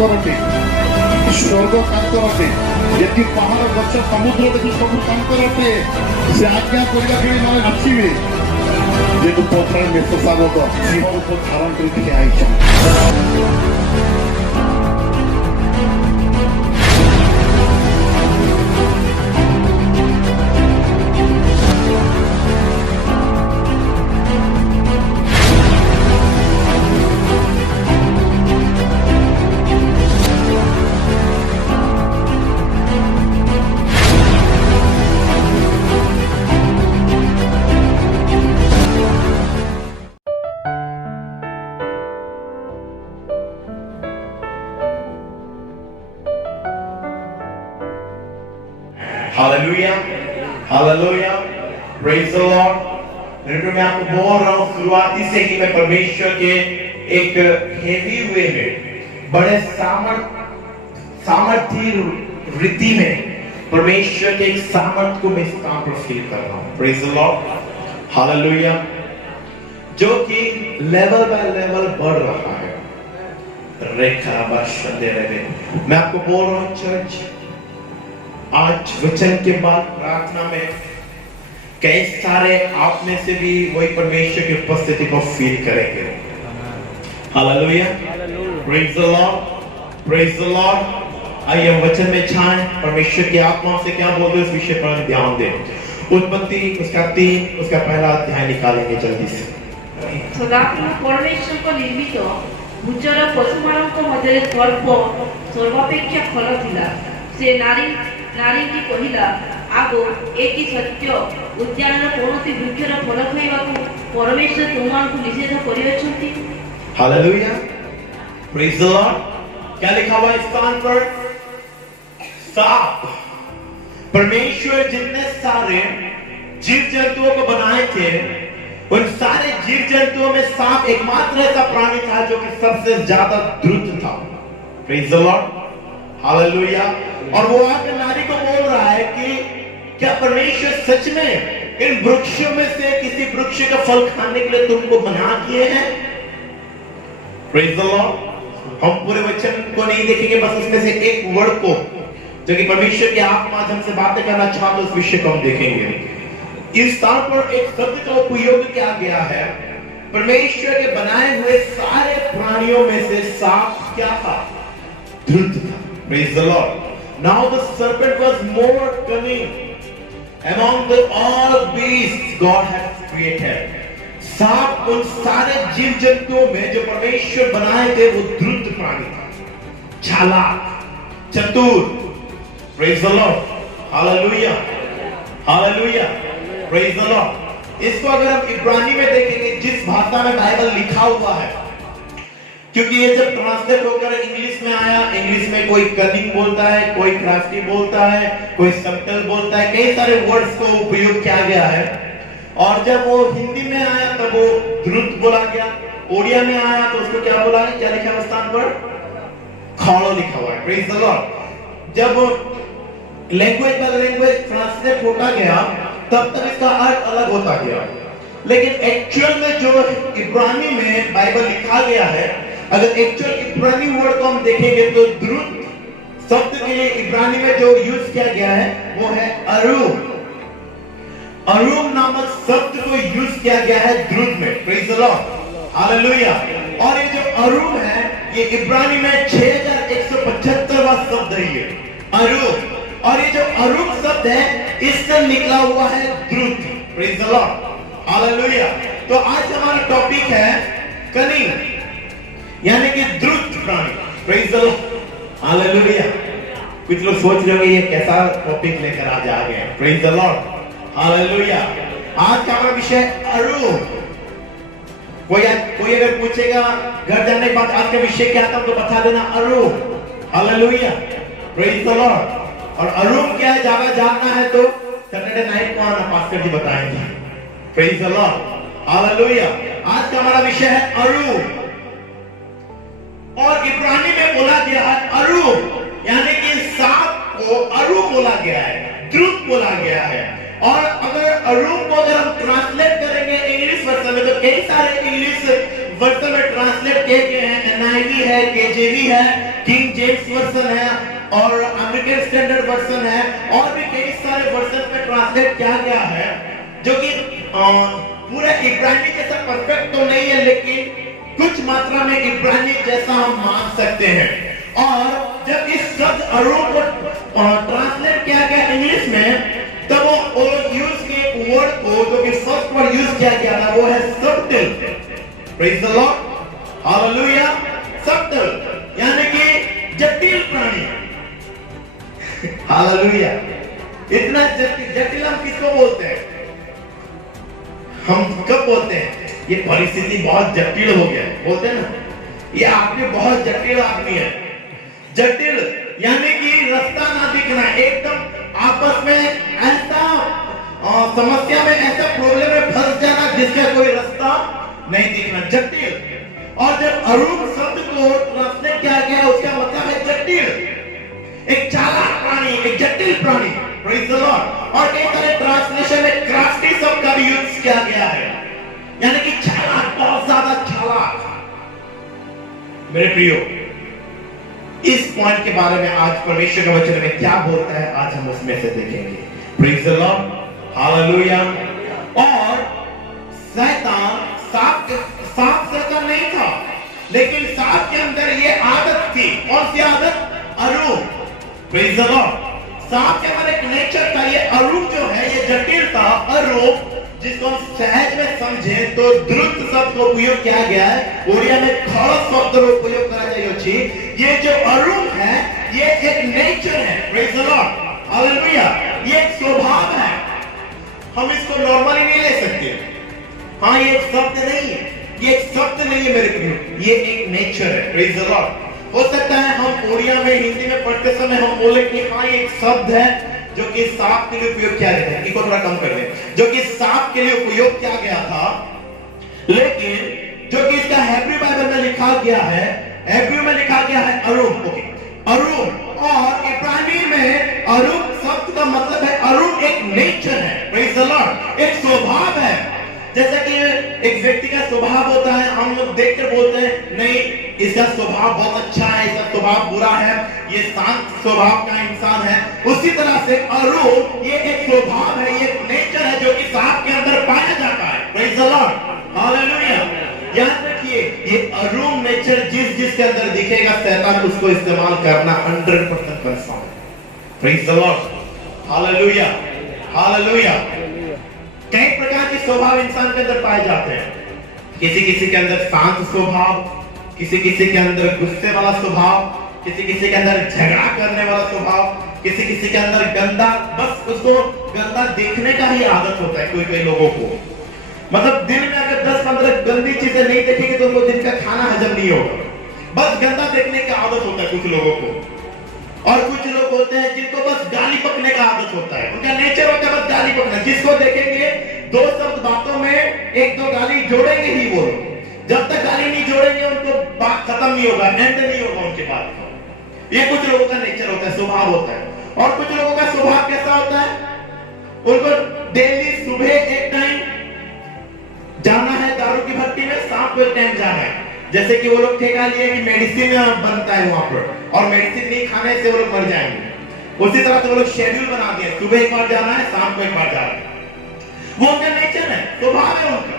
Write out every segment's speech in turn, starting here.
ତାଙ୍କରଟି, ସ୍ୱର୍ଗ ତାଙ୍କରଟି, ଯେତିକି ପାହାଡ଼ ଗଛ ସମୁଦ୍ର ଦେଖି ସବୁ ତାଙ୍କର ଅଟେ। ସେ ଆଜ୍ଞା କରିବା କେହି ନହେଲେ ନାଚିବେ। ଯେହେତୁ ପଥର ମେଷ ଶାବକ ସିଂହ ରୂପ ଧାରଣ କରି ଠିଆ ହେଇଛନ୍ତି। Hallelujah, Hallelujah, Praise the Lord। मैं आपको बोल रहा हूँ शुरुआती से कि मैं परमेश्वर के एक हेवी वे में बड़े सामर्थ्य रीति में परमेश्वर के एक सामर्थ को मैं इस काम पर फील कर रहा हूँ। Praise the Lord, Hallelujah, जो कि लेवल बाय लेवल बढ़ रहा है। रेखा बाशंदे रहे, मैं आपको बोल रहा हूँ चर्च, आज वचन के बाद प्रार्थना में कई सारे आप में से भी वही परमेश्वर की उपस्थिति को फील करेंगे। Hallelujah, praise the Lord, praise the Lord. आइए हम वचन में छाएं, परमेश्वर की आत्मा से क्या बोलते हैं इस विषय पर ध्यान दें। उत्पत्ति उसका 3 उसका पहला अध्याय निकालेंगे जल्दी से। सदाकाल परमेश्वर को निर्मित भूचर पशुमानक मध्य सर्प सर्वापेक्षा फल थिला। से नारी की कहिला आगो एक सत्य उद्यान कोनोसी वृक्षर फल खाइबाकू परमेश्वर तुमମାନଙ୍କୁ निषेध करियछंती। Hallelujah, praise the Lord. क्या लिखा हुआ इस स्थान पर? सांप। परमेश्वर जितने सारे जीव जंतुओं को बनाए थे उन सारे जीव जंतुओं में सांप एकमात्र ऐसा प्राणी था जो कि सबसे ज्यादा द्रुत था। Praise the Lord, hallelujah. और वो आकर नारी को बोल रहा है कि क्या परमेश्वर सच में इन वृक्षों में से किसी वृक्ष का फल खाने के लिए तुमको बना किए हैं? Praise the Lord. हम पूरे वचन को नहीं देखेंगे, बस उसमें से एक वर्ड को जो कि परमेश्वर के आत्मा हमसे बातें करना चाहते उस विषय को हम देखेंगे। इस स्थान पर एक शब्द का उपयोग किया गया है। परमेश्वर के बनाए हुए सारे प्राणियों में से सांप क्या था? द्रुत था। Praise the Lord. Now the serpent was more cunning among all beasts God has created. सांप उन सारे जीव जंतुओं में जो परमेश्वर बनाए थे वो द्रुत प्राणी था, चालाक, चतुर। Praise the Lord, Hallelujah, Hallelujah, Praise the Lord। इसको अगर हम इब्रानी में देखेंगे जिस भाषा में बाइबल लिखा हुआ है, क्योंकि ये जब ट्रांसलेट होकर इंग्लिश में आया, इंग्लिश में कोई कनिंग बोलता है, कोई क्राफ्टी बोलता है, कोई सबटल बोलता है, कई सारे वर्ड्स को उपयोग किया गया है। और जब वो हिंदी में आया तब वो द्रुत बोला गया, ओडिया में आया तो उसको क्या बोला है? क्या लिखा है स्थान पर? खाड़ो लिखा हुआ है। Praise the Lord. जब लैंग्वेज बाय लैंग्वेज ट्रांसलेट होता गया तब तक इसका अर्थ अलग होता गया, लेकिन एक्चुअल में जो इब्रानी में बाइबल लिखा गया है, अगर एक्चुअल इब्रानी वर्ड को हम देखेंगे तो द्रुत शब्द के लिए इब्रानी में जो यूज किया गया है वो है अरूम। अरूम नामक शब्द को यूज किया गया है द्रुत में। Praise the Lord, hallelujah. और ये जो अरूम है ये इब्रानी में 6175वां शब्द है ये अरूम। और ये जो अरूम शब्द है इससे निकला हुआ है द्रुत। Praise the Lord, hallelujah. तो आज हमारा टॉपिक है कनिंग यानी कि द्रुत प्राणी। Praise the Lord, hallelujah. कुछ लोग सोच रहे होंगे ये कैसा टॉपिक लेकर आज आ गए। Praise the Lord, hallelujah. आज का हमारा विषय अरूम। कोई अगर पूछेगा घर जाने के बाद आज का विषय क्या था तो बता देना अरूम। Hallelujah, praise the Lord. और अरूम क्या है ज्यादा जानना है तो सैटरडे नाइट को आना, पास्टर जी बताएंगे। Praise the Lord, hallelujah. आज का हमारा विषय है अरूम। और इब्रानी में बोला गया है अरूम, यानी कि सांप को अरूम बोला गया है, द्रुत बोला गया है। और अगर अरूम को अगर हम ट्रांसलेट करेंगे इंग्लिश वर्जन में तो कई सारे इंग्लिश वर्जन में ट्रांसलेट किए गए हैं। NIV है, KJV है, किंग जेम्स वर्जन है और अमेरिकन स्टैंडर्ड वर्जन है और भी कई सारे वर्जन में ट्रांसलेट किया गया है, जो कि पूरा इब्रानी जैसा परफेक्ट तो नहीं है, लेकिन कुछ मात्रा में इब्रानी जैसा हम मान सकते हैं। और जब इस शब्द अरूम को ट्रांसलेट किया गया इंग्लिश में, तब वो यूज के वर्ड को, जो कि फर्स्ट वर्ड यूज किया गया था, वो है subtle. Praise the Lord, hallelujah. Subtle यानी कि जटिल प्राणी। हालेलुया। इतना जटिल हम किसको बोलते हैं? हम कब बोलते हैं ये परिस्थिति बहुत जटिल हो गया, बोलते हैं ना, ये आदमी बहुत जटिल आदमी है। जटिल यानी कि रास्ता ना दिखना, एकदम आपस में ऐसा समस्या में, ऐसा प्रॉब्लम में फंस जाना जिसका कोई रास्ता नहीं दिखना, जटिल। और जब अरूम शब्द को ट्रांसलेट किया गया, उसका मतलब है जटिल, एक चालाक प्राणी, एक जटिल प्राणी। Praise the Lord. और कई सारे ट्रांसलेशन में क्राफ्टी शब्द का भी यूज किया गया है, यानी कि चालाक, बहुत ज्यादा चालाक। मेरे प्रियो, इस पॉइंट के बारे में आज परमेश्वर के वचन में क्या बोलता है, आज हम उसमें से देखेंगे। Praise the Lord, hallelujah. और शैतान सांप शैतान नहीं था, लेकिन सांप के अंदर ये आदत थी। कौन सी आदत? अरूप। Praise the Lord. सांप के अंदर एक नेचर था, ये अरूप जो है, ये जटिल था। अरूप जिसको हम सहज में समझे तो द्रुत शब्द को उपयोग किया गया है, ओडिया में खड़स शब्द का उपयोग करा जाए। ये जो अरूप है, ये एक नेचर है। Praise the Lord, hallelujah. ये एक स्वभाव है, हम इसको नॉर्मली नहीं ले सकते। हाँ, ये एक शब्द नहीं है, ये एक शब्द नहीं है मेरे प्रियो, ये एक नेचर है। Praise the Lord. हो सकता है हम ओडिया में, हिंदी में पढ़ते समय हम बोले कि हाँ ये एक शब्द है जो कि सांप के लिए उपयोग किया गया था, इसको थोड़ा कम कर दें, जो कि सांप के लिए उपयोग किया गया था, लेकिन जो कि इसका हेब्रू बाइबल में लिखा गया है, हेब्रू में लिखा गया है अरूम। ओके, अरूम। और इब्रानी में अरूम शब्द का मतलब है, अरूम एक नेचर है। Praise the Lord. एक स्वभाव है। जैसा कि एक व्यक्ति का स्वभाव होता है, हम लोग देखकर बोलते हैं नहीं इसका स्वभाव बहुत अच्छा है, इसका स्वभाव बुरा है, ये शांत स्वभाव का इंसान है। उसी तरह से अरूप ये एक स्वभाव है, ये एक नेचर है जो कि सांप के अंदर पाया जाता है। Praise the Lord, hallelujah. याद रखिए, ये अरूप नेचर जिसके अंदर दिखेगा, शैतान उसको इस्तेमाल करना 100% कंफर्म है। Praise the Lord, hallelujah, hallelujah. कई प्रकार के स्वभाव इंसान के अंदर पाए जाते हैं। किसी के अंदर शांत स्वभाव, किसी के अंदर गुस्से वाला स्वभाव, किसी के अंदर झगड़ा करने वाला स्वभाव, किसी के अंदर गंदा, बस उसको गंदा देखने का ही आदत होता है कोई लोगों को। मतलब दिन में अगर 10-15 गंदी चीजें नहीं देखेंगे तो उनको दिन का खाना हजम नहीं होगा। बस गंदा देखने की आदत होता है कुछ लोगों को। और कुछ लोग होते हैं जिनको बस गाली पकने का आदत होता है, उनका नेचर होता है बस गाली पकना। जिसको देखेंगे 2 शब्द बातों में 1-2 गाली जोड़ेंगे ही वो। जब तक गाली नहीं जोड़ेंगे उनको बात खत्म नहीं होगा, एंड नहीं होगा उनके बात का। ये कुछ लोगों का नेचर होता है, स्वभाव होता है। और कुछ लोगों का स्वभाव कैसा होता है, उनको डेली सुबह एक टाइम जाना है दारू की भट्टी में, शाम को एक टाइम जाना है। जैसे कि वो लोग ठेका लिए कि मेडिसिन बनता है वहां पर, और मेडिसिन नहीं खाने से वो लोग मर जाएंगे। उसी तरह से वो लोग शेड्यूल बना दिए, सुबह एक बार जाना है, शाम को एक बार जाना है। वो उनका नेचर है, स्वभाव है उनका।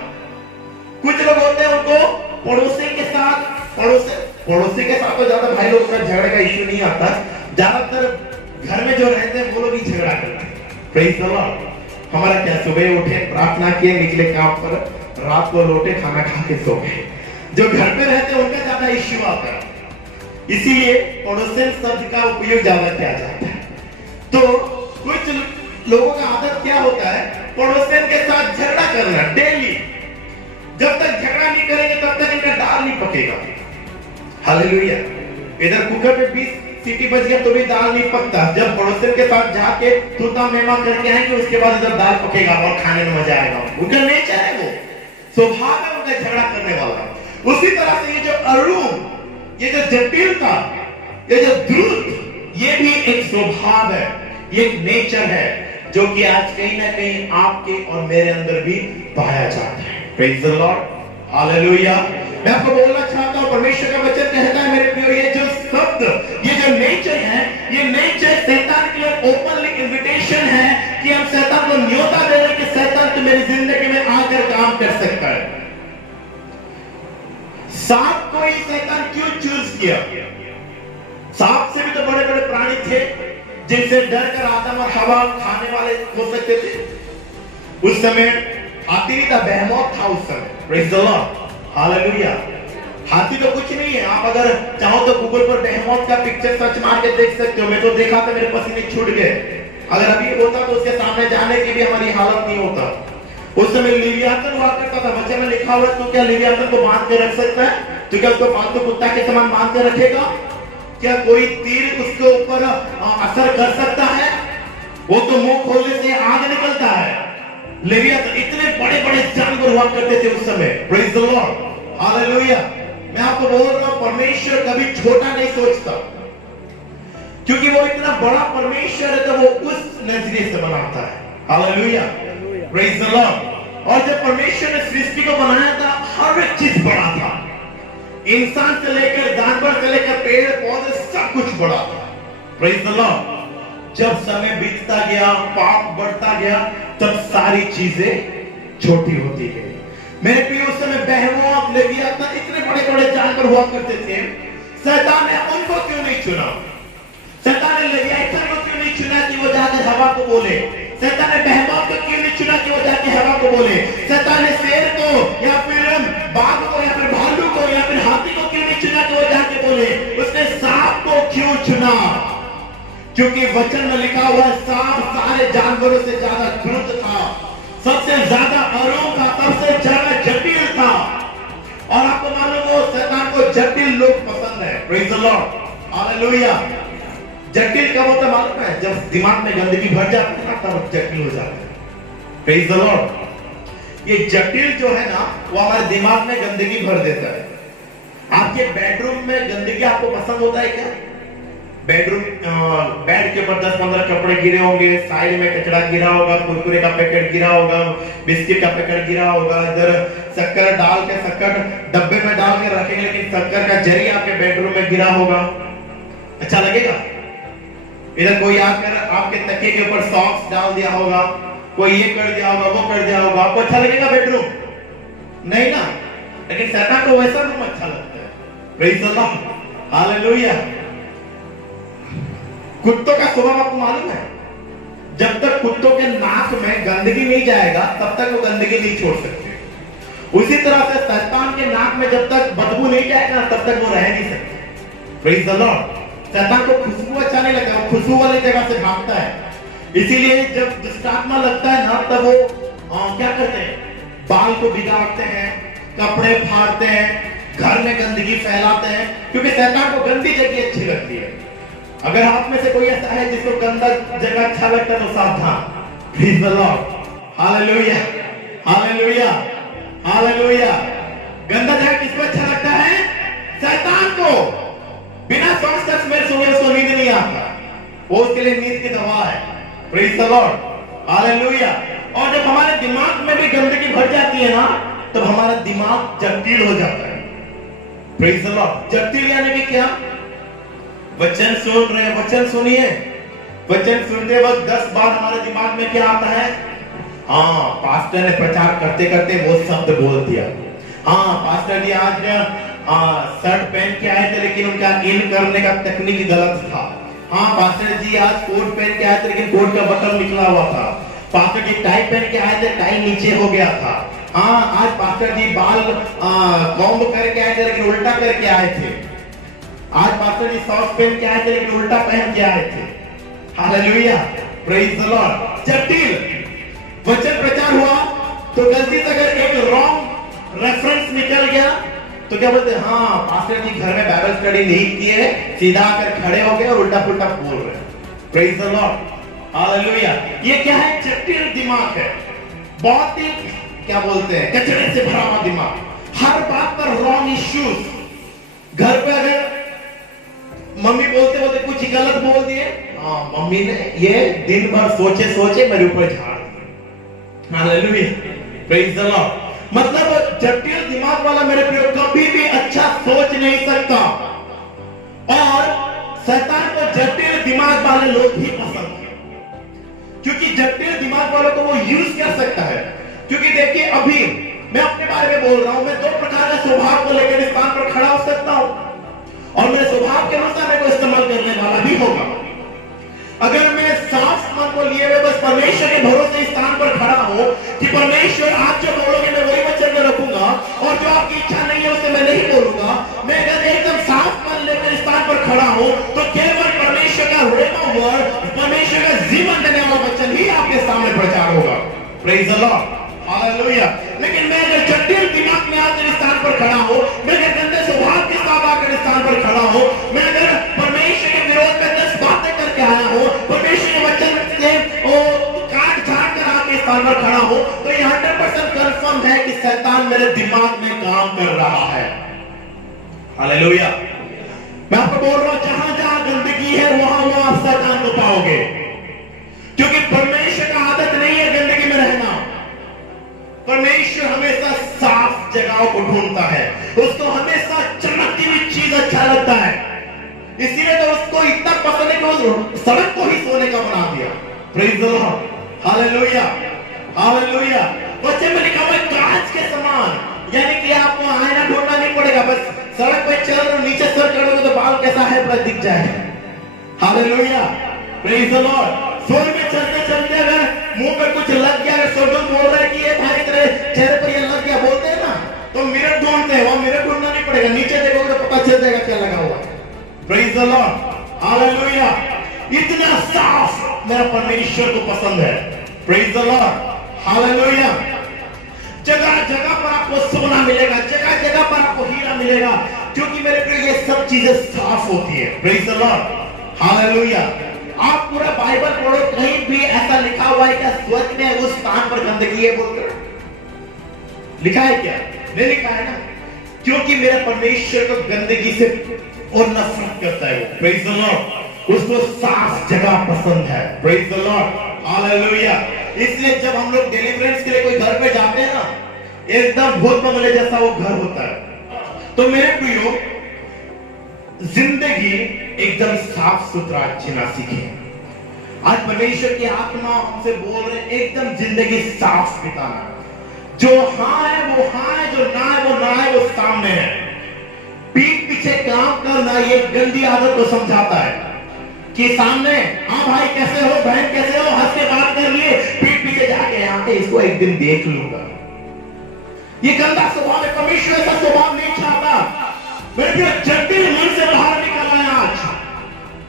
कुछ लोग होते हैं उनको पड़ोसी के साथ तो ज्यादा भाई लोग का झगड़े का इश्यू नहीं आता, ज्यादातर घर में जो रहते हैं वो लोग ही झगड़ा करते हैं। Praise the Lord. हमारा क्या, सुबह उठे, प्रार्थना किए, निकले काम पर, रात को लौटे, खाना खा के सो गए। जो घर पे रहते हैं उनका ज्यादा इश्यू आता है, इसीलिए पड़ोसन शब्द का उपयोग ज्यादा किया जाता है। तो कुछ लोगों का आदत क्या होता है, पड़ोसन के साथ झगड़ा करना डेली। जब तक झगड़ा नहीं करेंगे तब तक इनका दाल नहीं पकेगा। हालेलुया। इधर कुकर में 20 सीटी बज गया तो भी दाल नहीं पकता। जब पड़ोसन के साथ जाके तूता मेवा करके आएंगे, उसके बाद इधर दाल पकेगा और खाने में मजा आएगा। उनका नेचर है, वो स्वभाव है उनका झगड़ा करने वाला। उसी तरह से ये जो अरूप, ये जो जटिलता, ये जो द्रुत, ये भी एक स्वभाव है, ये एक नेचर है जो कि आज कहीं ना कहीं आपके और मेरे अंदर भी पाया जाता है। Praise the Lord, hallelujah. मैं आपको बोलना चाहता हूं, परमेश्वर का वचन कहता है मेरे प्रियो, ये जो शब्द स्वभावत्व, ये जो नेचर है, ये नेचर शैतान के लिए ओपनली इनविटेशन है कि हम शैतान को न्योता दे रहे कि शैतान तो मेरी जिंदगी में आकर काम कर सकता है। सांप को ही शैतान क्यों चूज किया? सांप से भी तो बड़े बड़े प्राणी थे जिनसे डरकर आदम और हवा खाने वाले हो सकते थे। उस समय हाथी का बेहमौत था उस समय। Praise the Lord, hallelujah. हाथी तो कुछ नहीं है, आप अगर चाहो तो गूगल पर बेहमौत का पिक्चर सर्च मार के देख सकते हो। मैं तो देखा था, मेरे पसीने छूट गए। अगर अभी होता तो उसके सामने जाने की भी हमारी हालत नहीं होता। उस समय लिवियातन हुआ करता था, वचन में लिखा हुआ है, तो क्या लिवियातन को बांध के रख सकता है? तो क्या उसको पालतू कुत्ता के समान बांध के रखेगा? क्या कोई तीर उसके ऊपर असर कर सकता है? वो तो मुंह खोलने से आग निकलता है। लेवियातन इतने बड़े बड़े जानवर हुआ करते थे उस समय। Praise the Lord, hallelujah. मैं आपको बोल रहा हूं, परमेश्वर कभी छोटा नहीं सोचता, क्योंकि वो इतना बड़ा परमेश्वर है तो वो उस नजरिए से बनाता है। Hallelujah, praise the Lord. और जब परमेश्वर ने सृष्टि को बनाया था, हर एक चीज बड़ा था। इंसान से लेकर जानवर से लेकर पेड़ पौधे सब कुछ बड़ा था। Praise the Lord. जब समय बीतता गया, पाप बढ़ता गया, तब सारी चीजें छोटी होती गई। मेरे प्रिय, उस समय बेहमौत, लेवियातन इतने बड़े बड़े जानवर हुआ करते थे। शैतान ने उनको क्यों नहीं चुना? शैतान ने लेवियातन को क्यों नहीं चुना कि वो जाकर हवा को बोले? शैतान ने बेहमौत को क्यों नहीं चुना कि वो जाके हवा को बोले? शैतान ने शेर को या फिर बाघ को या फिर भालू को या फिर हाथी को क्यों नहीं चुना कि वो जाके बोले? उसने सांप को क्यों चुना? क्योंकि वचन में लिखा हुआ है, सांप सारे जानवरों से ज्यादा क्रुद्ध था, सबसे ज्यादा अरों का, सबसे ज्यादा जटिल था। और आपको मालूम हो, शैतान को जटिल लोग पसंद है। Praise the Lord, hallelujah. जटिल कब होता है मालूम है? जब दिमाग में गंदगी भर जाती है ना, तब जटिल हो जाता है। Praise the Lord. ये जटिल जो है ना, वो हमारे दिमाग में गंदगी भर देता है। आपके बेडरूम में गंदगी आपको पसंद होता है क्या? बेडरूम बेड के ऊपर 10-15 कपड़े गिरे होंगे, साइड में कचरा गिरा होगा, कुरकुरे का पैकेट गिरा होगा, बिस्किट का पैकेट गिरा होगा, इधर शक्कर डाल के, शक्कर डब्बे में डाल के रखेंगे, लेकिन शक्कर का जरी आपके बेडरूम में गिरा होगा, अच्छा लगेगा? इधर कोई आकर आपके तकिए के ऊपर सॉक्स डाल दिया होगा, कोई ये कर दिया होगा, वो कर दिया होगा, आपको अच्छा लगेगा बेडरूम? नहीं ना। लेकिन शैतान को वैसा रूम अच्छा लगता है। Praise the Lord, hallelujah. कुत्तों का स्वभाव आपको मालूम है? जब तक कुत्तों के नाक में गंदगी नहीं जाएगा, तब तक वो गंदगी नहीं छोड़ सकते। उसी तरह से शैतान के नाक में जब तक बदबू नहीं जाएगा, तब तक वो रह नहीं सकते। Praise the Lord. शैतान को खुशबू अच्छा नहीं लगता, वो खुशबू वाली जगह से भागता है। इसीलिए जब दुष्टात्मा लगता है ना, तब वो क्या करते हैं? बाल को बिगाड़ते हैं, कपड़े फाड़ते हैं, घर में गंदगी फैलाते हैं, क्योंकि शैतान को गंदी जगह अच्छी लगती है। अगर आप में से कोई ऐसा है जिसको गंदा जगह अच्छा लगता है, तो सावधान। Praise the Lord, hallelujah, hallelujah, hallelujah. गंदा जगह किसको अच्छा लगता है? शैतान को। बिना सांस का स्मेल सुने उसको नींद नहीं आता, वो उसके लिए नींद की दवा है। Praise the Lord, hallelujah. और जब हमारे दिमाग में भी गंदगी भर जाती है ना, तब हमारा दिमाग जटिल हो जाता है। Praise the Lord. जटिल यानी कि क्या? वचन सुन रहे हैं, वचन सुनिए। वचन सुनते वक्त 10 बार हमारे दिमाग में क्या आता है? हाँ, पास्टर ने प्रचार करते करते वो शब्द बोल दिया। हाँ, पास्टर जी आज शर्ट पहन के आए थे, लेकिन उनका इन करने का तकनीक गलत था। हाँ, पास्टर जी आज कोट पहन के आए थे, लेकिन कोट का बटन निकला हुआ था। पास्टर जी टाई पहन के आए थे, टाई नीचे हो गया था। हाँ, आज पास्टर जी बाल कॉम्ब करके आए थे, लेकिन उल्टा करके आए थे। आज पास्टर जी सॉक्स पहन के आए थे, लेकिन उल्टा पहन के आए थे। Hallelujah, praise the Lord. जटिल वचन प्रचार हुआ तो गलती से अगर एक रॉन्ग रेफरेंस निकल गया तो क्या बोलते हैं? हाँ, पास्टर जी घर में बाइबल स्टडी नहीं किए, सीधा आकर खड़े हो गए और उल्टा पुल्टा बोल रहे हैं। Praise the Lord, hallelujah. ये क्या है? जटिल दिमाग है, बहुत ही क्या बोलते हैं, कचरे से भरा हुआ दिमाग। हर बात पर रॉन्ग इश्यूज। घर पे अगर मम्मी बोलते बोलते कुछ गलत बोल दिए, हाँ, मम्मी ने ये दिन भर सोचे सोचे मेरे ऊपर झाड़ दिया। Hallelujah, praise the Lord. मतलब जटिल दिमाग वाला मेरे प्रिय कभी भी अच्छा सोच नहीं सकता। और शैतान को जटिल दिमाग वाले लोग ही पसंद है, क्योंकि जटिल दिमाग वालों को वो यूज कर सकता है। क्योंकि देखिए अभी मैं अपने बारे में बोल रहा हूं, मैं 2 प्रकार के स्वभाव को लेकर इस स्थान पर खड़ा हो सकता हूं और मेरे स्वभाव के अनुसार मेरे को इस्तेमाल करने वाला भी होगा। अगर मैं साफ मन को लिए हुए बस परमेश्वर के भरोसे इस स्थान पर खड़ा हो कि परमेश्वर आप जो बोलोगे मैं वही वचन में रखूंगा और जो आपकी इच्छा नहीं है उसे मैं नहीं बोलूंगा, मैं अगर एकदम साफ मन लेकर इस स्थान पर खड़ा हो तो केवल परमेश्वर का रेमा वर्ड, परमेश्वर का जीवन देने वाला वचन ही आपके सामने प्रचार होगा। Praise the Lord, hallelujah. लेकिन मैं अगर जटिल दिमाग में आकर इस स्थान पर खड़ा हो, मैं अगर गंदे स्वभाव के साथ आकर इस स्थान पर खड़ा हो, मैं अगर परमेश्वर के विरोध में 10 बातें करके आया हो, परमेश्वर के वचन से काट छाट कर आके इस स्थान पर खड़ा हो, तो ये 100% कंफर्म है कि शैतान मेरे दिमाग में काम कर रहा है। हालेलुया। मैं आपको बोल रहा हूं, जहां जहां गंदगी है वहां वहां आप शैतान को पाओगे, क्योंकि परमेश्वर का आदत नहीं है गंदगी में रहना। परमेश्वर हमेशा साफ जगहों को ढूंढता है, उसको हमेशा चमकती हुई चीज अच्छा लगता है, इसीलिए तो उसको इतना पसंद है कि उस सड़क को ही सोने का बना दिया। Praise the Lord, hallelujah, hallelujah. वचन में लिखा हुआ है कांच के समान, यानी कि आपको आईना ढूंढना नहीं पड़ेगा, बस सड़क पे चल रहे नीचे सर करोगे तो बाल कैसा है पूरा दिख जाएगा। Hallelujah, praise the Lord. सोल में चलते चलते अगर मुंह पे कुछ लग गया, अगर सोल्डर बोल रहा है कि ये भाई तेरे चेहरे पर ये लग गया, बोलते हैं ना, तो मिरर ढूंढते हैं, वो मिरर ढूंढना नहीं पड़ेगा, नीचे देखोगे तो पता चल जाएगा क्या लगा हुआ है। Praise the Lord, hallelujah. इतना साफ मेरा परमेश्वर को पसंद है। Praise the Lord, hallelujah. जगह जगह पर आपको सोना मिलेगा, जगह जगह पर आपको हीरा मिलेगा, क्योंकि मेरे प्रिय ये सब चीजें साफ होती है। Praise the Lord, hallelujah. आप पूरा बाइबल पढ़ो, कहीं भी ऐसा लिखा हुआ है क्या स्वर्ग में उस स्थान पर गंदगी है बोलकर? लिखा है क्या? नहीं लिखा है ना, क्योंकि मेरा परमेश्वर को गंदगी से और नफरत करता है। प्रेज द लॉर्ड, उसको साफ जगह पसंद है। Praise the Lord, hallelujah. इसलिए जब हम लोग डिलीवरेंस के लिए कोई घर पे जाते हैं ना, एकदम भूत बंगले जैसा वो घर होता है। तो मेरे प्रियो, जिंदगी एकदम साफ सुथरा जीना सीखें। आज परमेश्वर की आत्मा हमसे बोल रहे हैं एकदम जिंदगी साफ बिताना। जो हाँ है वो हाँ है, जो ना है वो ना है, वो सामने है। पीठ पीछे काम करना ये गंदी आदत को समझाता है कि सामने हाँ भाई कैसे हो, बहन कैसे हो, हंस के बात कर लिए, पीठ पीछे जाके यहाँ पे इसको एक दिन देख लूंगा। ये गंदा स्वभाव है। परमेश्वर ऐसा स्वभाव नहीं चाहता। मेरे जटिल मन से बाहर निकलना है आज।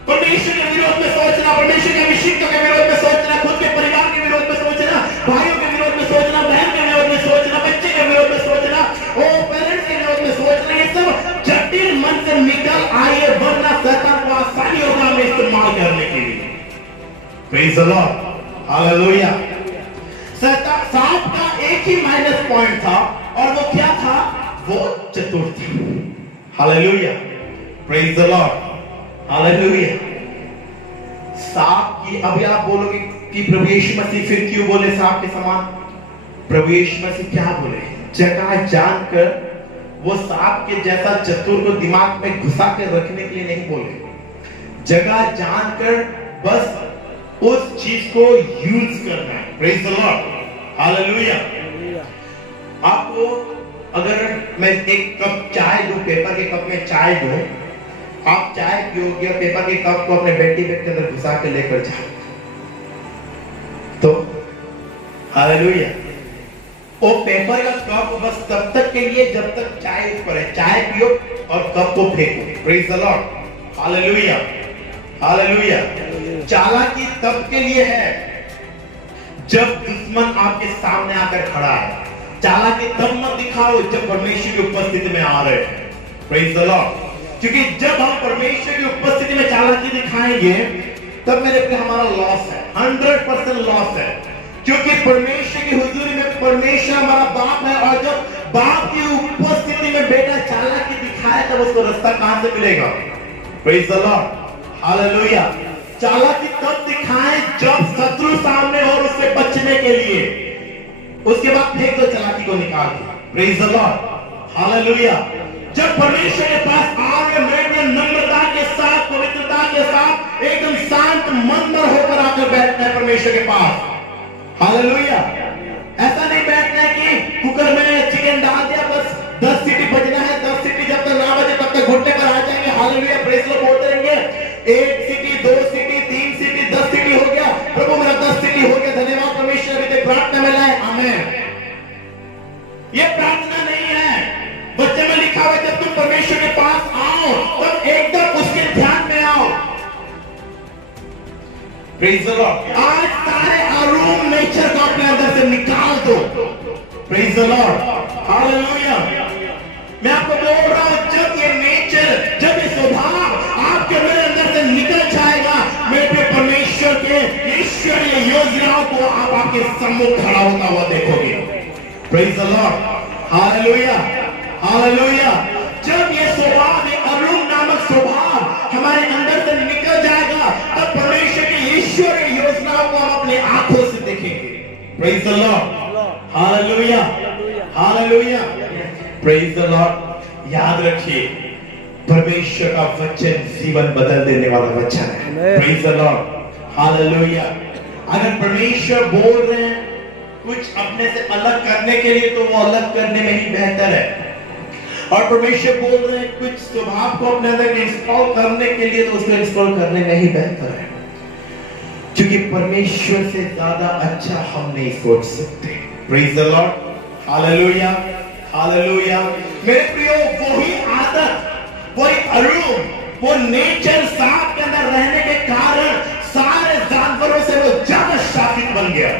परमेश्वर के विरोध में सोचना, परमेश्वर के अभिषिक्त के विरोध में सोचना, खुद के परिवार के विरोध में सोचना, भाइयों के विरोध में सोचना, बहन के विरोध में सोचना, बच्चे के विरोध में सोचना, पेरेंट्स के विरोध में सोचना, ये सब जटिल मन से निकल आइए, वरना शैतान को आसानी होगा हमें इस्तेमाल करने के लिए। Praise the Lord, hallelujah. शैतान सांप का एक ही माइनस पॉइंट था, और वो क्या था? वो चतुर था। Hallelujah, praise the Lord, hallelujah. सांप की, अभी आप बोलोगे कि प्रभु यीशु मसीह फिर क्यों बोले सांप के समान? प्रभु यीशु मसीह क्या बोले? जगह जानकर वो सांप के जैसा चतुर को दिमाग में घुसा कर रखने के लिए नहीं बोले। जगह जानकर बस उस चीज को यूज करना है। Praise the Lord, hallelujah. आपको अगर मैं एक कप चाय दूं, पेपर के कप में चाय दूं, आप चाय पियोगे, पेपर के कप को अपने बेटी बैग के अंदर घुसा के लेकर जाओ, तो हालेलुया, वो पेपर का कप बस तब तक के लिए जब तक चाय ऊपर है। चाय पियो और कप को फेंको। Praise the Lord, hallelujah, hallelujah. चालाकी तब के लिए है जब दुश्मन आपके सामने आकर खड़ा है। चालाकी तब मत दिखाओ जब परमेश्वर की उपस्थिति में आ रहे हैं। प्रेज द लॉर्ड, क्योंकि जब हम परमेश्वर की उपस्थिति में चालाकी दिखाएंगे तब मेरे पे हमारा लॉस है, 100% लॉस है। क्योंकि परमेश्वर की हुजूरी में परमेश्वर हमारा बाप है, और जब बाप की उपस्थिति में बेटा चालाकी दिखाए तब उसको रास्ता कहां से मिलेगा? Praise the Lord, hallelujah. चालाकी तब दिखाएं जब शत्रु सामने और उससे बचने के लिए, उसके बाद फेंक दो चालाकी को निकाल दो। Praise the Lord, hallelujah. जब परमेश्वर के पास आओगे, मैं नम्रता के साथ, पवित्रता बैठना है परमेश्वर के पास। हालेलुया। ऐसा नहीं बैठना है कि कुकर में चिकन डाल दिया, बस 10 सीटी बजना है, 10 सीटी जब तक ना बजे तब तक घुटने पर आ जाएंगे। हालेलुया, प्रेज द लॉर्ड बोलते रहेंगे। 1 सीटी, 2 सीटी, 3 सीटी, 10 सीटी हो गया, प्रभु मेरा 10 सीटी हो गया, धन्यवाद परमेश्वर, अभी तक प्रार्थना में लाए, आमीन। ये प्रार्थना नहीं है। बच्चे में लिखा हुआ जब तुम परमेश्वर के पास आओ तब एकदम उसके ध्यान में आओ। Praise the Lord. आज सारे अरूम नेचर को अपने अंदर से निकाल दो। Praise the Lord, hallelujah. मैं आपको बोल रहा हूं, जब ये नेचर, जब ये स्वभाव आपके मेरे अंदर से निकल जाएगा, मेरे परमेश्वर के ईश्वरीय योजनाओं को आप आपके सम्मुख खड़ा होता हुआ देखोगे। Praise the Lord, hallelujah, hallelujah. जब ये स्वभाव, ये अरूम नामक स्वभाव हमारे अंदर से निकल जाएगा, तब परमेश्वर की ईश्वरीय योजनाओं को हम अपने आंखों से देखेंगे। Praise the Lord, hallelujah, hallelujah, praise the Lord. याद रखिए, परमेश्वर का वचन जीवन बदल देने वाला वचन है। Praise the Lord, hallelujah. अगर परमेश्वर बोल रहे हैं कुछ अपने से अलग करने के लिए, तो वो अलग करने में ही बेहतर है। और परमेश्वर बोल रहे हैं कुछ स्वभाव को अपने अंदर इंस्टॉल करने के लिए, तो उसको इंस्टॉल करने में ही बेहतर है। क्योंकि परमेश्वर से ज्यादा अच्छा हम नहीं सोच सकते। Praise the Lord, hallelujah, hallelujah. मेरे प्रियो, वही आदत, वही अरूम, वो नेचर सांप के अंदर रहने के कारण सारे जानवरों से वो ज्यादा शासित बन गया।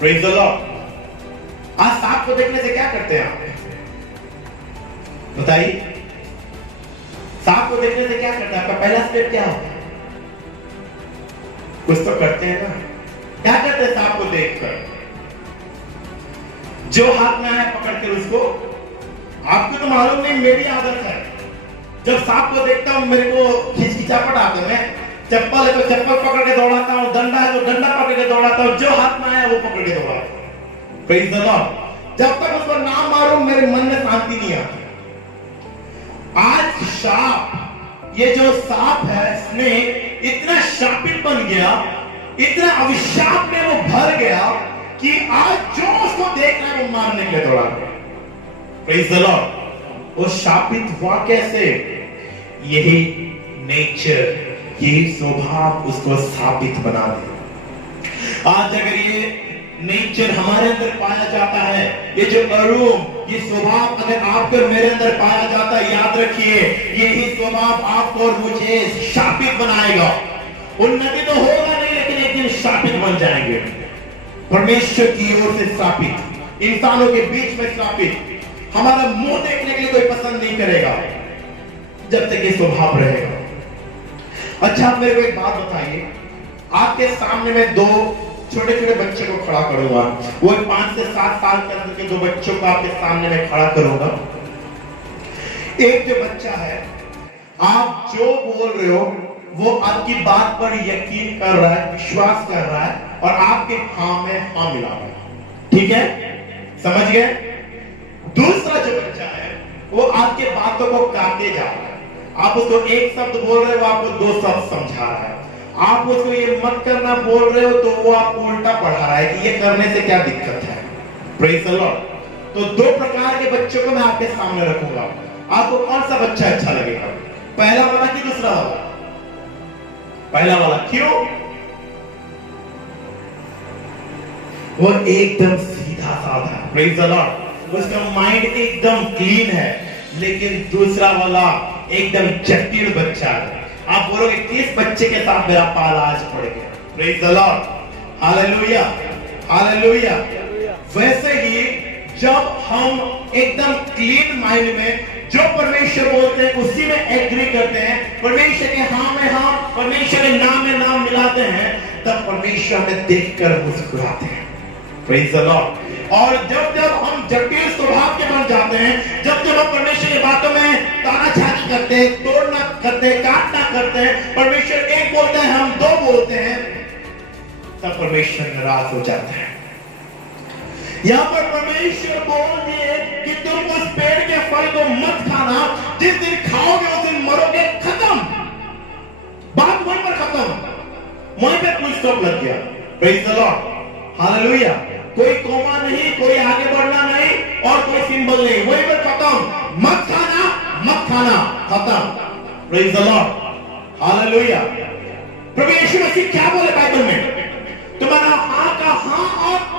Praise the Lord. आज सांप को देखने से क्या करते हैं आप? बताइए, सांप को देखने से क्या करता है? आपका पहला स्टेप क्या होता है? कुछ तो करते हैं ना। क्या करते हैं सांप को देखकर? जो हाथ में आया पकड़ के उसको, आपको तो मालूम नहीं, मेरी आदत है, जब सांप को देखता हूं मेरे को खिचखिचापट आता है। मैं चप्पल है तो चप्पल पकड़ के दौड़ाता हूं, डंडा है तो डंडा पकड़ के दौड़ाता हूं, जो हाथ में आया वो पकड़ के दौड़ाता हूं। Praise the Lord. जब तक उसको नाम मारूं मेरे मन में शांति नहीं आती। आज सांप, ये जो सांप है, इसमें इतना शापित बन गया, इतना अभिशाप में वो भर गया कि आज जो उसको देख रहा है वो मारने के लिए दौड़ा गया। Praise the Lord. वो शापित हुआ कैसे? यही नेचर, यही स्वभाव उसको शापित बना दे। आज अगर ये नेचर हमारे अंदर पाया जाता है, ये जो अरूम, ये स्वभाव अगर आपके और मेरे अंदर पाया जाता है, याद रखिए, यही स्वभाव आपको और मुझे शापित बनाएगा। उन्नति तो होगा नहीं, लेकिन एक दिन शापित बन जाएंगे। परमेश्वर की ओर से शापित, इंसानों के बीच में शापित। हमारा मुंह देखने के लिए कोई पसंद नहीं करेगा जब तक ये स्वभाव रहेगा। अच्छा, आप मेरे को एक बात बताइए, आपके सामने में 2 छोटे छोटे बच्चे को खड़ा करूंगा। वो 5 से 7 साल के अंदर के 2 बच्चों को आपके सामने में खड़ा करूंगा। एक जो बच्चा है, आप जो बोल रहे हो वो आपकी बात पर यकीन कर रहा है, विश्वास कर रहा है, और आपके हाँ में हाँ मिला रहा है। ठीक है, समझ गए? दूसरा जो बच्चा है, वो आपके बातों को काटे जा रहा है। आप उसको एक शब्द बोल रहे हो, वो आपको 2 शब्द समझा रहा है। आप उसको ये मत करना बोल रहे हो, तो वो आपको उल्टा पढ़ा रहा है कि ये करने से क्या दिक्कत है। Praise the Lord. तो 2 प्रकार के बच्चों को मैं आपके सामने रखूंगा। आपको कौन सा बच्चा अच्छा लगेगा? पहला वाला कि दूसरा वाला? पहला वाला। क्यों? वो एकदम सीधा साधा, प्रेज द लॉर्ड, उसका माइंड एकदम क्लीन है। लेकिन दूसरा वाला एकदम जटिल बच्चा है। आप बोलोगे किस बच्चे के साथ मेरा पाला आज पड़ गया? Praise the Lord, hallelujah, hallelujah. वैसे ही जब हम एकदम क्लीन माइंड में जो परमेश्वर बोलते हैं उसी में एग्री करते हैं, परमेश्वर के हाँ में हाँ, परमेश्वर के नाम में नाम मिलाते हैं, तब परमेश्वर में देखकर मुस्कुराते हैं। Praise the Lord. और जब जब हम जटिल स्वभाव के बन जाते हैं, जब जब हम परमेश्वर की बातों में तानाशाही करते हैं, तोड़ना करते हैं, काटना करते हैं, परमेश्वर एक बोलता है हम 2 बोलते हैं, तब परमेश्वर नाराज हो जाता है। यहाँ पर परमेश्वर बोल दिए कि तुम उस पेड़ के फल को मत खाना, जिस दिन खाओगे उस दिन मरोगे। खत्म, बात वहीं पर खत्म। वहीं पे फुल स्टॉप लग गया। Praise the Lord, hallelujah. कोई कोमा नहीं, कोई आगे बढ़ना नहीं और कोई सिंबल नहीं, वहीं पे खत्म। मत खाना, खत्म। Praise the Lord, hallelujah. प्रभु यीशु मसीह क्या बोले बाइबल में? तुम्हारा हाँ का हाँ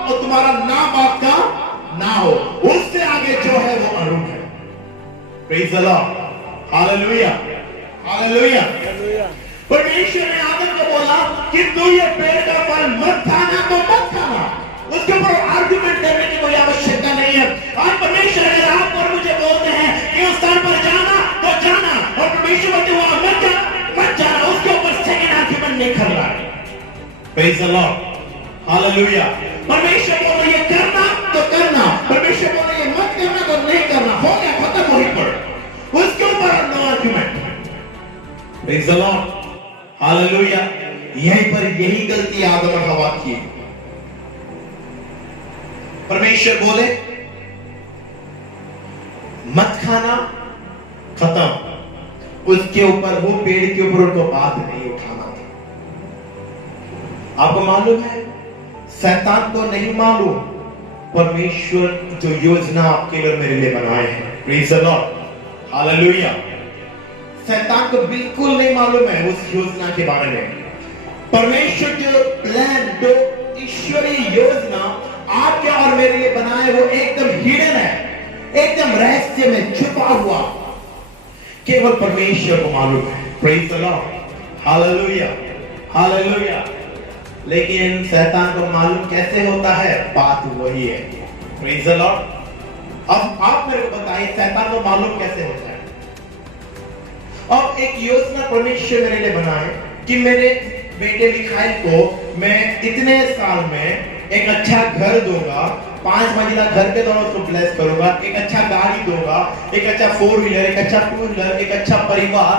और तुम्हारा ना बात का ना हो, उससे आगे जो है वो अरुण है। Praise the Lord, hallelujah, hallelujah. परमेश्वर ने आदम को बोला कि तू ये पेड़ का फल मत खाना, तो मत खाना। उसके ऊपर आर्गुमेंट करने की कोई आवश्यकता नहीं है। और परमेश्वर अगर आप और मुझे बोलते हैं कि उस स्थान पर जाना तो जाना, और परमेश्वर बोलते वहां मत जाना, उसके ऊपर सेकंड आर्गुमेंट नहीं कर रहा है। Praise the Lord, hallelujah. परमेश्वर बोले ये करना तो करना, परमेश्वर बोले ये मत करना तो नहीं करना, हो गया, खत्म वहीं पर। उसके ऊपर no argument. Praise the Lord, hallelujah. यहीं पर यही गलती आदम और हवा की। परमेश्वर बोले मत खाना, खत्म। उसके ऊपर, वो पेड़ के ऊपर उनको बात नहीं उठाना था। आपको मालूम है, शैतान को नहीं मालूम परमेश्वर जो योजना आपके लिए मेरे लिए बनाए हैं। Praise the Lord, hallelujah. शैतान को बिल्कुल नहीं मालूम है उस योजना के बारे में। परमेश्वर जो प्लान, जो ईश्वरीय योजना आपके और मेरे लिए बनाए, वो एकदम हिडन है, एकदम रहस्य में छुपा हुआ, केवल परमेश्वर को मालूम है। Praise the Lord, hallelujah, hallelujah. लेकिन शैतान को मालूम कैसे होता है? बात वही है। Praise the Lord. अब आप मेरे को बताइए, शैतान को मालूम कैसे होता है? अब एक योजना परमेश्वर मेरे लिए बनाए कि मेरे बेटे मिखाइल को मैं इतने साल में एक अच्छा घर दूंगा, 5 मंजिला घर पे दोनों उसको ब्लेस करूंगा, एक अच्छा गाड़ी दूंगा, एक अच्छा 4 व्हीलर, एक अच्छा 2 व्हीलर, एक अच्छा परिवार,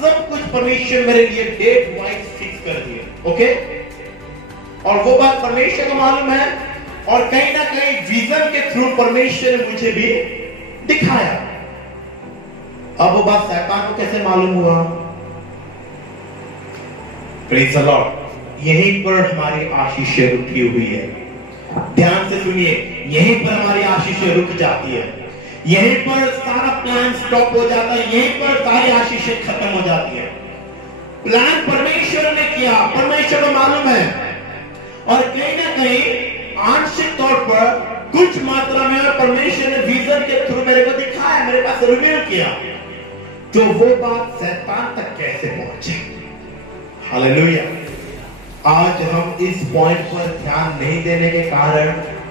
सब कुछ परमेश्वर मेरे लिए डेट वाइज फिक्स कर दिए। ओके, और वो बात परमेश्वर को मालूम है, और कहीं ना कहीं विजन के थ्रू परमेश्वर ने मुझे भी दिखाया। अब वो बात शैतान को कैसे मालूम हुआ? Praise the Lord. यहीं पर हमारी आशीषें रुकी हुई है। ध्यान से सुनिए, यहीं पर हमारी आशीषें रुक जाती है, यहीं पर सारा प्लान स्टॉप हो जाता है, यहीं पर सारी आशीषें खत्म हो जाती है। प्लान परमेश्वर ने किया, परमेश्वर को मालूम है, और कहीं ना कहीं आंशिक तौर पर कुछ मात्रा में परमेश्वर ने विजन के थ्रू मेरे को दिखाया, मेरे पास रिवील किया, तो वो बात शैतान तक कैसे पहुंचे। हालेलुया। आज हम इस पॉइंट पर ध्यान नहीं देने के कारण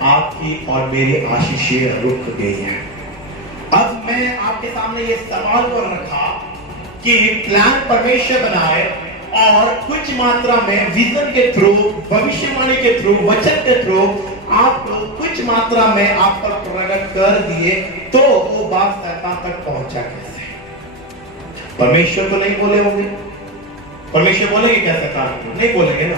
आपकी और मेरी आशीषें रुक गई हैं। अब मैं आपके सामने ये सवाल को रखा कि प्लान परमेश्वर बनाए, और कुछ मात्रा में विजन के थ्रू, भविष्यवाणी के थ्रू, वचन के थ्रू आप लोग कुछ मात्रा में आप पर प्रकट कर दिए, तो वो बात शैतान तक पहुंचा कैसे? परमेश्वर को नहीं बोले होंगे। परमेश्वर बोलेंगे क्या शैतान को? नहीं बोलेंगे ना।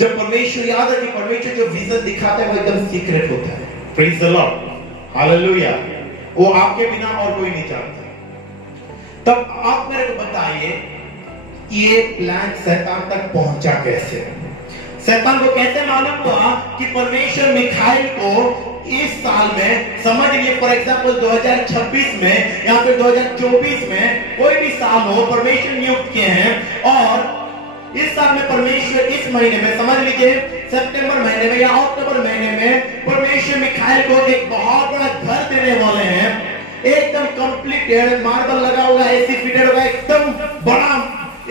जब परमेश्वर, याद है कि परमेश्वर जो विजन दिखाता है वो एकदम सीक्रेट होता है। Praise the Lord, hallelujah. वो आपके बिना और कोई नहीं जानता। तब आप मेरे को बताइए, ये प्लान शैतान तक पहुंचा कैसे? शैतान को कैसे मालूम हुआ कि परमेश्वर मिखाइल को इस साल में, समझ लीजिए फॉर एग्जांपल 2026 में या फिर 2024 में, कोई भी साल हो, परमेश्वर नियुक्त किए हैं, और इस साल में परमेश्वर इस महीने में, समझ लीजिए सितंबर महीने में या अक्टूबर महीने में, परमेश्वर मिखाइल को एक बहुत बड़ा घर देने वाले हैं, एकदम कंप्लीटेड, मार्बल लगा होगा, एसी फिटेड होगा, एकदम बड़ा,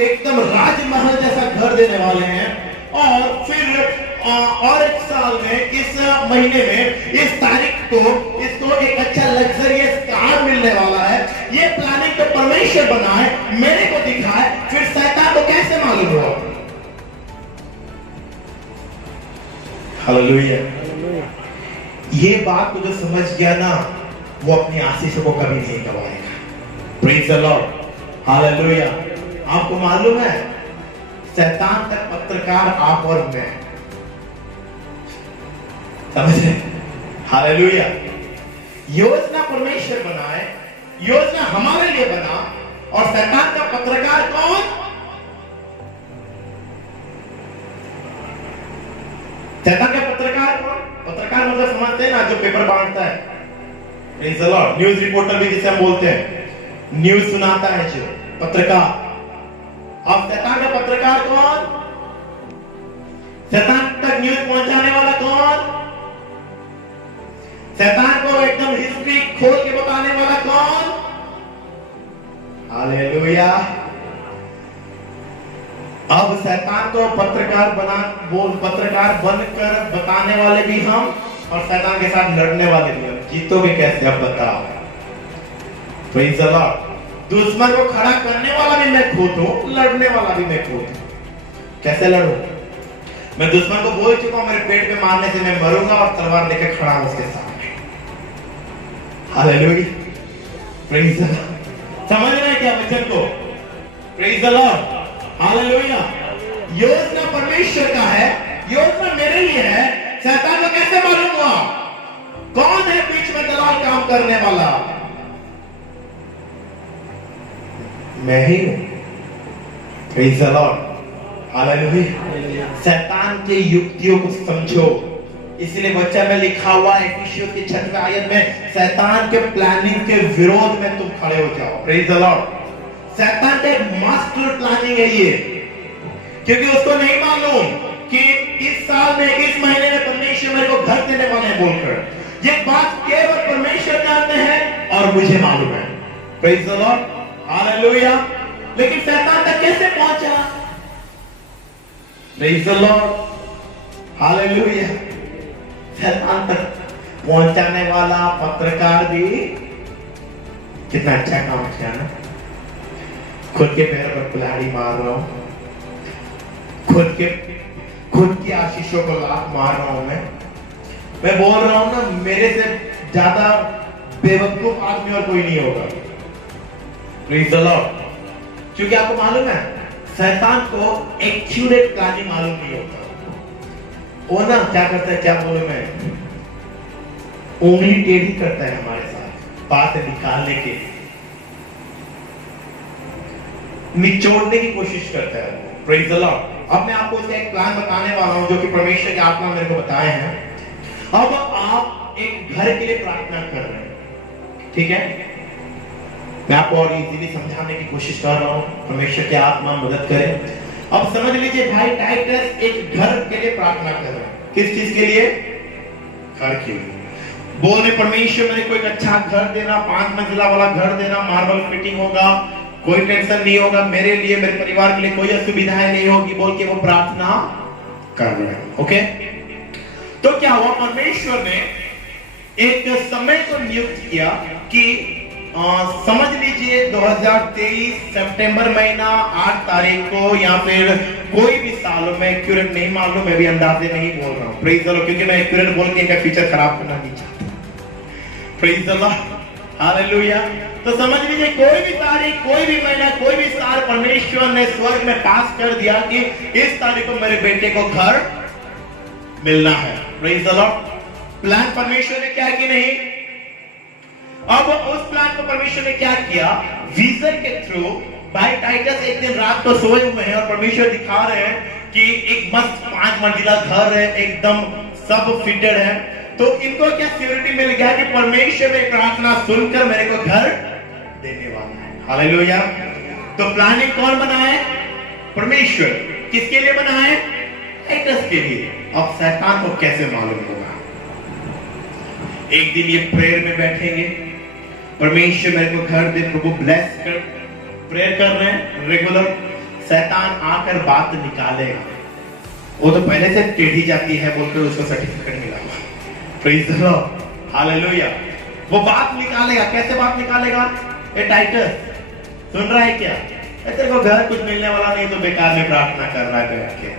एकदम राजमहल जैसा घर देने वाले हैं। और फिर और एक साल में, इस महीने में, इस तारीख को इसको एक अच्छा लग्जरियस कार मिलने वाला है। ये प्लानिंग तो परमेश्वर बनाए, मेरे को दिखाए, फिर शैतान को कैसे मालूम हुआ? हालेलुया। ये बात को जो समझ गया ना, वो अपनी आशीषों को कभी नहीं गवाएगा। Praise the Lord, hallelujah. आपको मालूम है, शैतान तक पत्रकार आप और मैं, समझ रहे? हालेलुया। योजना परमेश्वर बनाए, योजना हमारे लिए बना, और शैतान का पत्रकार कौन? शैतान के पत्रकार कौन? पत्रकार मतलब समझते हैं ना, जो पेपर बांटता है। Praise the Lord. News reporter भी जिसे हम बोलते हैं, न्यूज़ सुनाता है जो पत्रकार। अब शैतान का पत्रकार कौन? शैतान तक न्यूज़ पहुंचाने वाला कौन? शैतान को एकदम हिस्ट्री खोल के बताने वाला कौन? हालेलुया। अब शैतान को पत्रकार बनकर बताने वाले भी हम, और शैतान के साथ लड़ने वाले भी हम। जीतोगे कैसे अब बताओ? Praise the Lord. दुश्मन को खड़ा करने वाला भी मैं खुद हूं, लड़ने वाला भी मैं खुद हूं। कैसे लड़ूं? मैं दुश्मन को बोल चुका हूं, मेरे पेट पे मारने से मैं मरूंगा, और तलवार लेकर खड़ा हूं उसके सामने। हालेलुया। Praise the Lord. समझ रहे हैं क्या वचन को? Praise the Lord. हालेलुया। योजना परमेश्वर का है, योजना मेरे लिए है। शैतान को कैसे मालूम हुआ? कौन है बीच में दलाल काम करने वाला? मैं ही हूं। Praise the Lord. हालेलुया। शैतान के युक्तियों को समझो। इसलिए बच्चा में लिखा हुआ है इफिसियों की 6वीं आयत में, शैतान के प्लानिंग के विरोध में तुम खड़े हो जाओ। Praise the Lord. शैतान का एक मास्टर प्लानिंग है ये, क्योंकि उसको नहीं मालूम कि इस साल में, इस महीने में परमेश्वर मेरे को घर देने वाले हैं बोलकर। ये बात केवल परमेश्वर जानते हैं और मुझे मालूम है। Praise the Lord. हालेलुया। लेकिन शैतान तक कैसे पहुंचा? Praise the Lord. हालेलुया। शैतान तक पहुंचाने वाला पत्रकार भी कितना अच्छा काम किया ना। खुद के पैर पर कुल्हाड़ी मार रहा हूं, खुद की आशीषों को लात मार रहा हूं। मैं बोल रहा हूं ना, मेरे से ज्यादा बेवकूफ आदमी और कोई नहीं होगा। Praise the Lord. क्योंकि आपको मालूम है, शैतान को एक्यूरेट प्लानिंग मालूम नहीं होता। वो ना क्या करता है, क्या बोलूं मैं, उंगली टेढ़ी करता है हमारे साथ बात निकालने के, निचोड़ने की कोशिश करता है। Praise the Lord. अब मैं आपको इसका एक प्लान बताने वाला हूं, जो कि परमेश्वर की आत्मा मेरे को बताए हैं। अब आप एक घर के लिए प्रार्थना कर रहे हैं, ठीक है? मैं आपको और इजीली समझाने की कोशिश कर रहा हूं, परमेश्वर की आत्मा मदद करे। अब समझ लीजिए भाई, टाइटस एक घर के लिए प्रार्थना कर रहे हैं। किस चीज के लिए? घर के लिए। बोल रहे परमेश्वर मेरे को एक अच्छा घर देना, 5 मंजिला वाला घर देना, मार्बल फिटिंग होगा, कोई टेंशन नहीं होगा मेरे लिए, मेरे परिवार के लिए कोई असुविधाएं नहीं होगी, बोल के वो प्रार्थना कर रहे हैं। ओके, तो क्या हुआ? परमेश्वर ने एक समय को नियुक्त किया कि समझ लीजिए 2023 सितंबर महीना 8 तारीख को, या फिर कोई भी सालों में, एक्यूरेट नहीं मालूम, मैं भी अंदाजे नहीं बोल रहा हूं। Praise the Lord. क्योंकि मैं एक्यूरेट बोल के इनका फ्यूचर खराब करना नहीं चाहता। Praise the Lord. हालेलुया। तो समझ लीजिए कोई भी तारीख, कोई भी महीना, कोई भी साल परमेश्वर ने स्वर्ग में पास कर दिया कि इस तारीख को मेरे बेटे को घर मिलना है। Praise the Lord. प्लान परमेश्वर ने क्या कि नहीं? अब उस प्लान को परमेश्वर ने क्या किया? विजन के थ्रू भाई टाइटस एक दिन रात को सोए हुए हैं और परमेश्वर दिखा रहे हैं कि एक मस्त 5 मंजिला घर है, एकदम सब फिटेड है। तो इनको क्या सिक्योरिटी मिल गया कि परमेश्वर में प्रार्थना सुनकर मेरे को घर देने वाला है। हालेलुया। तो प्लानिंग कौन बनाए? परमेश्वर। किसके लिए बनाए? टाइटस के लिए। अब शैतान को कैसे मालूम होगा? एक दिन ये प्रेयर में बैठेंगे, परमेश्वर मेरे को घर दे, प्रभु ब्लेस कर, प्रेयर कर रहे हैं रेगुलर। शैतान आकर बात निकालेगा, वो तो पहले से टेढ़ी जाती है बोलकर उसको सर्टिफिकेट मिला हुआ। Praise the Lord. हालेलुया। वो बात निकालेगा। कैसे बात निकालेगा? ए टाइटस सुन रहा है क्या? तेरे को घर कुछ मिलने वाला नहीं, तो बेकार में प्रार्थना कर रहा है बैठ के।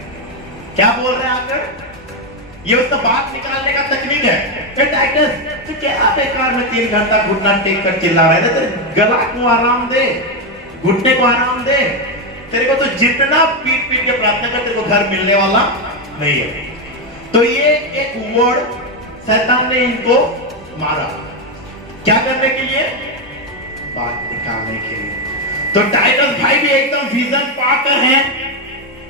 क्या बोल रहे हैं आकर? ये उसका बात निकालने का तकनीक है। ए टाइटस तो क्या बेकार में 3 घंटा घुटना टेक कर चिल्ला रहा है? तेरे गला को आराम दे, घुटने को आराम दे। तेरे को तो जितना पीट पीट के प्रार्थना कर, तेरे को घर मिलने वाला नहीं है। तो ये एक वर्ड शैतान ने इनको मारा। क्या करने के लिए? बात निकालने के लिए। तो टाइटस भाई भी एकदम विजन पाकर है,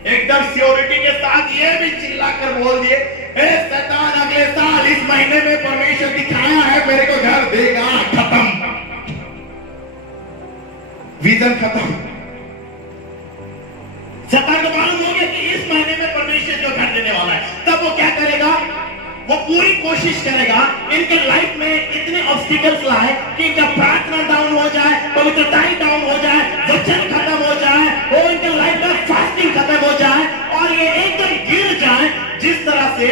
एकदम सिक्योरिटी के साथ ये भी चिल्लाकर बोल दिए, ए शैतान अगले साल इस महीने में परमेश्वर दिखाया है मेरे को घर देगा, खत्म, विजन खत्म। शैतान को मालूम हो गया कि इस महीने में परमेश्वर जो घर देने वाला है, तब वो क्या करेगा, वो पूरी कोशिश करेगा इनके लाइफ में इतने ऑब्स्टिकल्स लाए कि इनका प्रार्थना डाउन हो जाए, पवित्रता डाउन हो जाए, वचन खत्म हो जाए, वो इनके लाइफ में फास्टिंग खत्म हो जाए और ये एकदम गिर जाए, जिस तरह से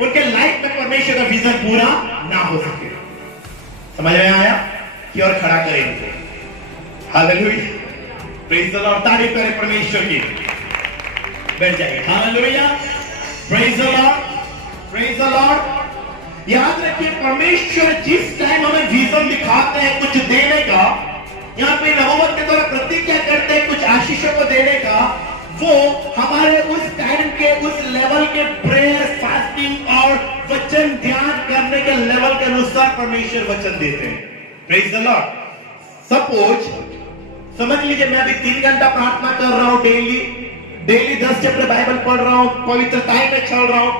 उनके लाइफ में परमेश्वर का विजन पूरा ना हो सके। समझ में आया? कि और खड़ा करेंगे। हालेलुया, प्रेज द लॉर्ड, तारीफ करें परमेश्वर की। बैठ जाइए। Hallelujah, praise the Lord, praise the Lord. याद रखिए, परमेश्वर जिस टाइम हमें विजन दिखाते हैं कुछ देने का, यहाँ पे नबूवत के द्वारा प्रतिज्ञा करते हैं कुछ आशीषों को देने का, वो हमारे उस टाइम के उस लेवल के प्रेयर, फास्टिंग और वचन ध्यान करने के लेवल के अनुसार परमेश्वर वचन देते हैं। Praise the Lord. सपोज समझ लीजिए मैं अभी 3 घंटा प्रार्थना कर रहा हूं, डेली 10 चैप्टर बाइबल पढ़ रहा हूं, पवित्रता में चल रहा हूं,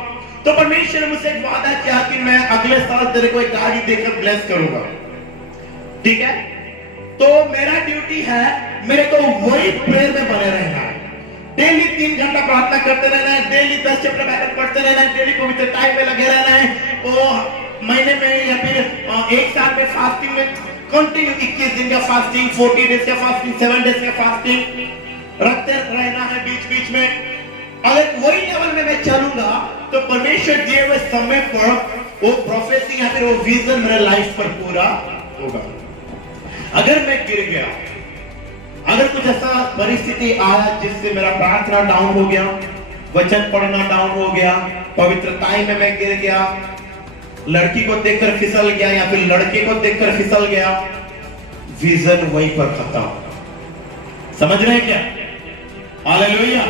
तो परमेश्वर ने मुझसे एक वादा किया कि मैं अगले साल तेरे को एक गाड़ी देकर ब्लेस करूंगा। ठीक है, तो मेरा ड्यूटी है मेरे को वही प्रेयर में बने रहना है, डेली 3 घंटा प्रार्थना करते रहना है, डेली 10 चैप्टर बाइबल पढ़ते रहना है, डेली पवित्रता में लगे रहना है, वो महीने में या फिर 1 साल में फास्टिंग में कंटिन्यू 21 दिन का फास्टिंग, 40 डेज का फास्टिंग, 7 डेज का फास्टिंग रखते रहना है बीच बीच में। अगर वही लेवल में मैं चलूंगा तो परमेश्वर दिए हुए समय पर वो प्रोफेसी या फिर वो विजन मेरे लाइफ पर पूरा होगा। अगर मैं गिर गया, अगर कुछ ऐसा परिस्थिति आया जिससे मेरा प्रार्थना डाउन हो गया, वचन पढ़ना डाउन हो गया, पवित्रता में मैं गिर गया, लड़की को देखकर फिसल गया या फिर लड़के को देखकर फिसल गया, विजन वहीं पर खत्म। समझ रहे हैं क्या? हालेलुया।